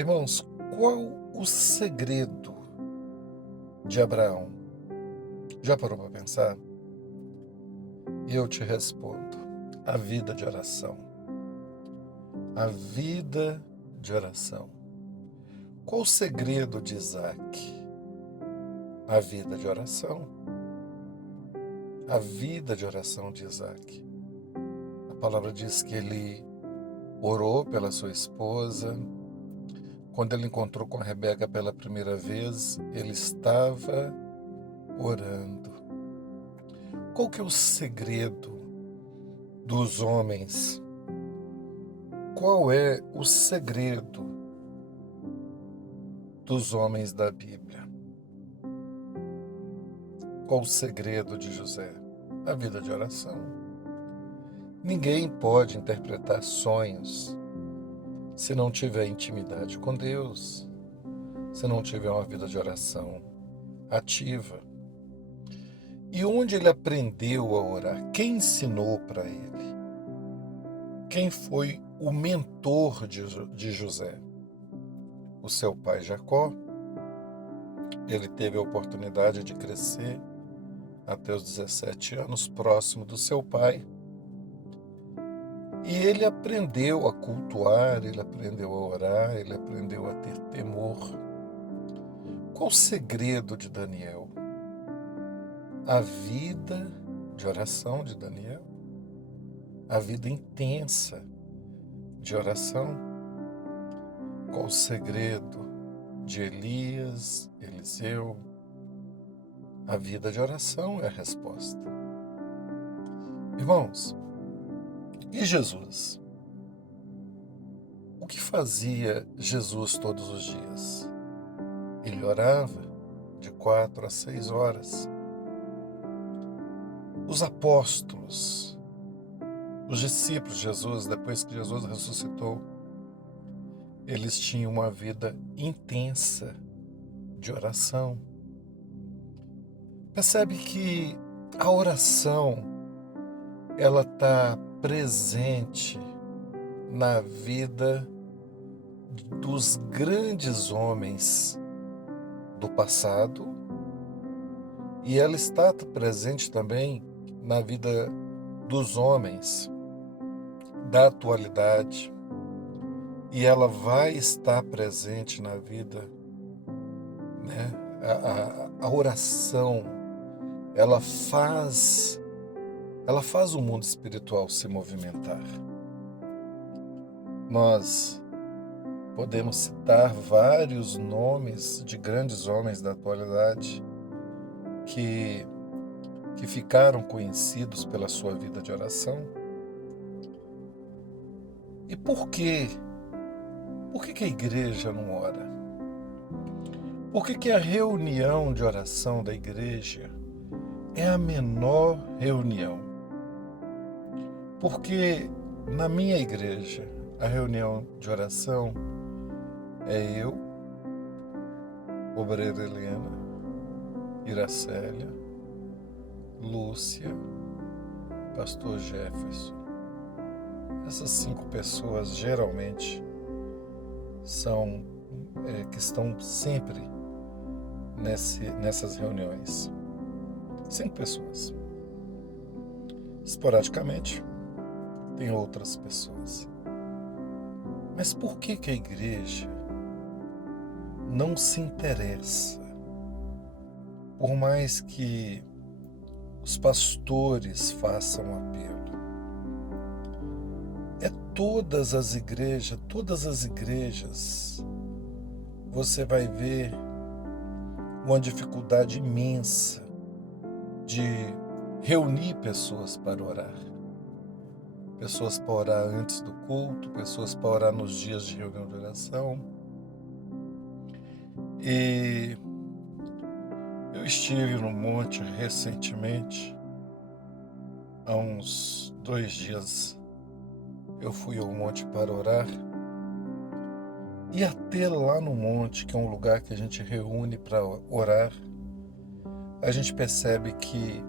Irmãos, qual o segredo de Abraão? Já parou para pensar? E eu te respondo: a vida de oração. A vida de oração. Qual o segredo de Isaac? A vida de oração. A vida de oração de Isaac. A palavra diz que ele orou pela sua esposa. Quando ele encontrou com a Rebeca pela primeira vez, ele estava orando. Qual que é o segredo dos homens? Qual é o segredo dos homens da Bíblia? Qual o segredo de José? A vida de oração. Ninguém pode interpretar sonhos se não tiver intimidade com Deus, se não tiver uma vida de oração ativa. E onde ele aprendeu a orar? Quem ensinou para ele? Quem foi o mentor de José? O seu pai Jacó. Ele teve a oportunidade de crescer até os 17 anos próximo do seu pai. E ele aprendeu a cultuar, ele aprendeu a orar, ele aprendeu a ter temor. Qual o segredo de Daniel? A vida de oração de Daniel. A vida intensa de oração. Qual o segredo de Elias, Eliseu? A vida de oração é a resposta. Irmãos, e Jesus? O que fazia Jesus todos os dias? Ele orava de 4 a 6 horas. Os apóstolos, os discípulos de Jesus, depois que Jesus ressuscitou, eles tinham uma vida intensa de oração. Percebe que a oração, ela está presente na vida dos grandes homens do passado e ela está presente também na vida dos homens da atualidade e ela vai estar presente na vida, né? A oração, ela faz o mundo espiritual se movimentar. Nós podemos citar vários nomes de grandes homens da atualidade que ficaram conhecidos pela sua vida de oração. E por quê? Por que a igreja não ora? Por que a reunião de oração da igreja é a menor reunião? Porque na minha igreja, a reunião de oração é eu, obreira Helena, Iracélia, Lúcia, pastor Jefferson. Essas 5 pessoas geralmente são que estão sempre nessas reuniões. 5 pessoas. Esporadicamente, tem outras pessoas. Mas por que a igreja não se interessa? Por mais que os pastores façam apelo. É todas as igrejas, você vai ver uma dificuldade imensa de reunir pessoas para orar. Pessoas para orar antes do culto, pessoas para orar nos dias de reunião de oração. E eu estive no monte recentemente, há uns 2 dias eu fui ao monte para orar. E até lá no monte, que é um lugar que a gente reúne para orar, a gente percebe que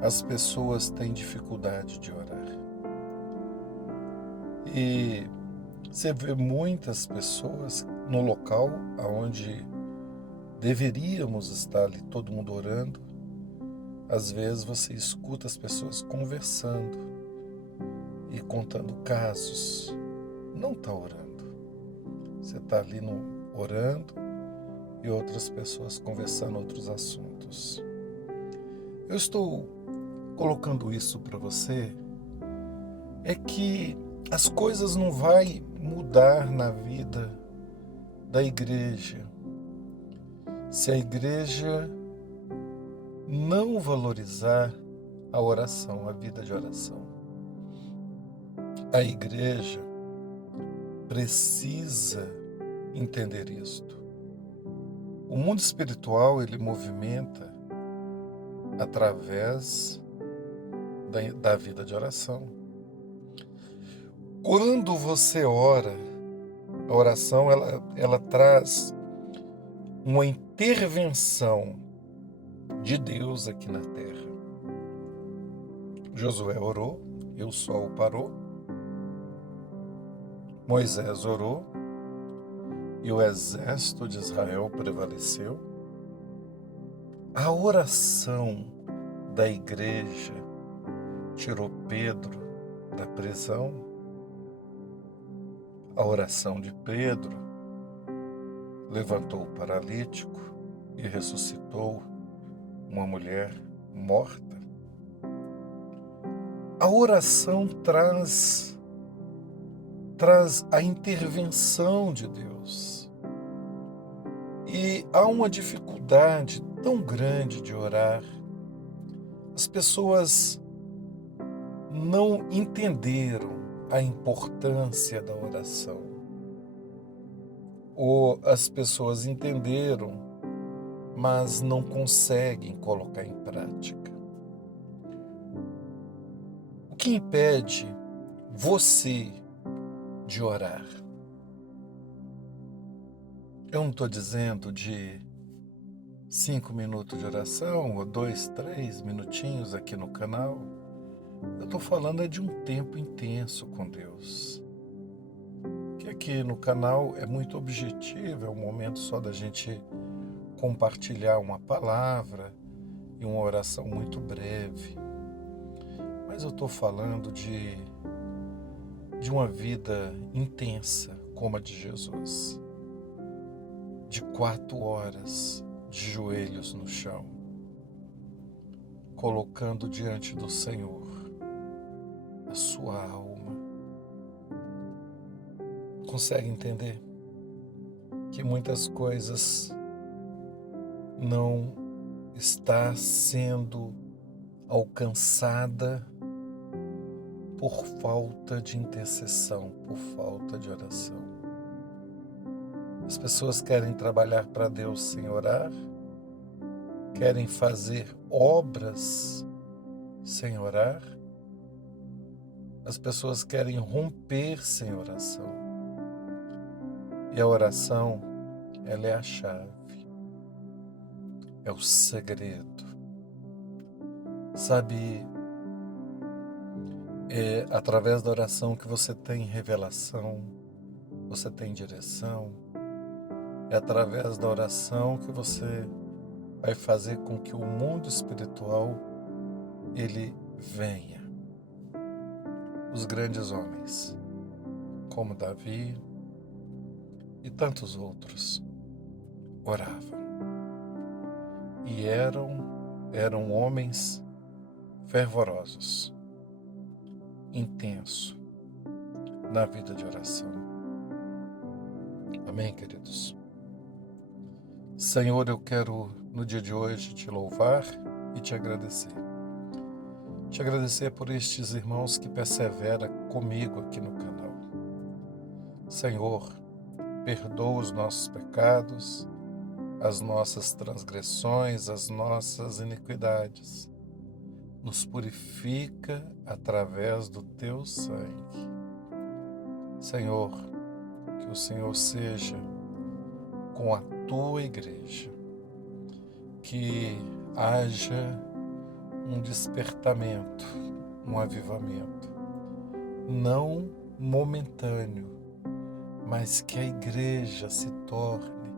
as pessoas têm dificuldade de orar. E você vê muitas pessoas no local onde deveríamos estar ali, todo mundo orando, às vezes você escuta as pessoas conversando e contando casos. Não está orando. Você está ali orando e outras pessoas conversando outros assuntos. Eu estou colocando isso para você, é que as coisas não vão mudar na vida da igreja se a igreja não valorizar a oração, a vida de oração. A igreja precisa entender isto. O mundo espiritual, ele movimenta através da vida de oração. Quando você ora, a oração ela traz uma intervenção de Deus aqui na terra. Josué orou e o sol parou. Moisés orou e o exército de Israel prevaleceu. A oração da igreja tirou Pedro da prisão. A oração de Pedro levantou o paralítico e ressuscitou uma mulher morta. A oração traz a intervenção de Deus. E há uma dificuldade tão grande de orar. As pessoas não entenderam a importância da oração. Ou as pessoas entenderam, mas não conseguem colocar em prática. O que impede você de orar? Eu não estou dizendo de 5 minutos de oração ou 2, 3 minutinhos aqui no canal. Eu estou falando de um tempo intenso com Deus. Que aqui no canal é muito objetivo, é um momento só da gente compartilhar uma palavra e uma oração muito breve. Mas eu estou falando de uma vida intensa como a de Jesus. De 4 horas de joelhos no chão, colocando diante do Senhor a sua alma. Consegue entender que muitas coisas não está sendo alcançada por falta de intercessão, por falta de oração. As pessoas querem trabalhar para Deus sem orar, querem fazer obras sem orar, as pessoas querem romper sem oração. E a oração, ela é a chave, é o segredo. Sabe, é através da oração que você tem revelação, você tem direção. É através da oração que você vai fazer com que o mundo espiritual, ele venha. Os grandes homens, como Davi e tantos outros, oravam. E eram homens fervorosos, intensos na vida de oração. Amém, queridos? Senhor, eu quero no dia de hoje te louvar e te agradecer. Te agradecer por estes irmãos que perseveram comigo aqui no canal. Senhor, perdoa os nossos pecados, as nossas transgressões, as nossas iniquidades. Nos purifica através do teu sangue. Senhor, que o Senhor seja com a tua igreja, que haja um despertamento, um avivamento, não momentâneo, mas que a igreja se torne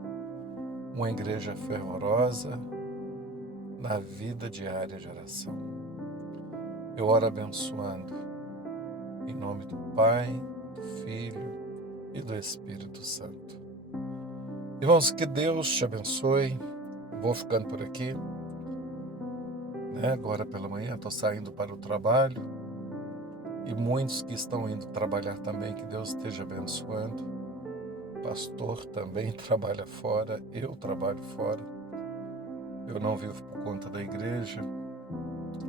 uma igreja fervorosa na vida diária de oração. Eu oro abençoando em nome do Pai, do Filho e do Espírito Santo. Irmãos, que Deus te abençoe. Vou ficando por aqui. Agora pela manhã estou saindo para o trabalho. E muitos que estão indo trabalhar também, que Deus esteja abençoando. O pastor também trabalha fora, eu trabalho fora. Eu não vivo por conta da igreja,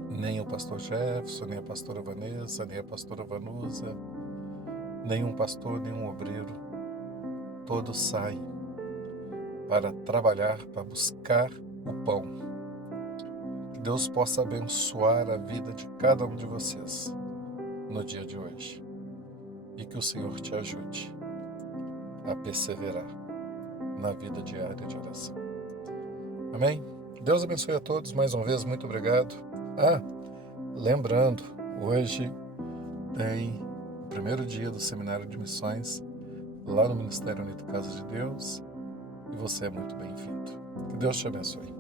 nem o pastor Jefferson, nem a pastora Vanessa, nem a pastora Vanusa, nenhum pastor, nenhum obreiro. Todos saem para trabalhar, para buscar o pão. Que Deus possa abençoar a vida de cada um de vocês no dia de hoje. E que o Senhor te ajude a perseverar na vida diária de oração. Amém? Deus abençoe a todos. Mais uma vez, muito obrigado. Lembrando, hoje tem o primeiro dia do Seminário de Missões lá no Ministério Unido Casa de Deus. E você é muito bem-vindo. Que Deus te abençoe.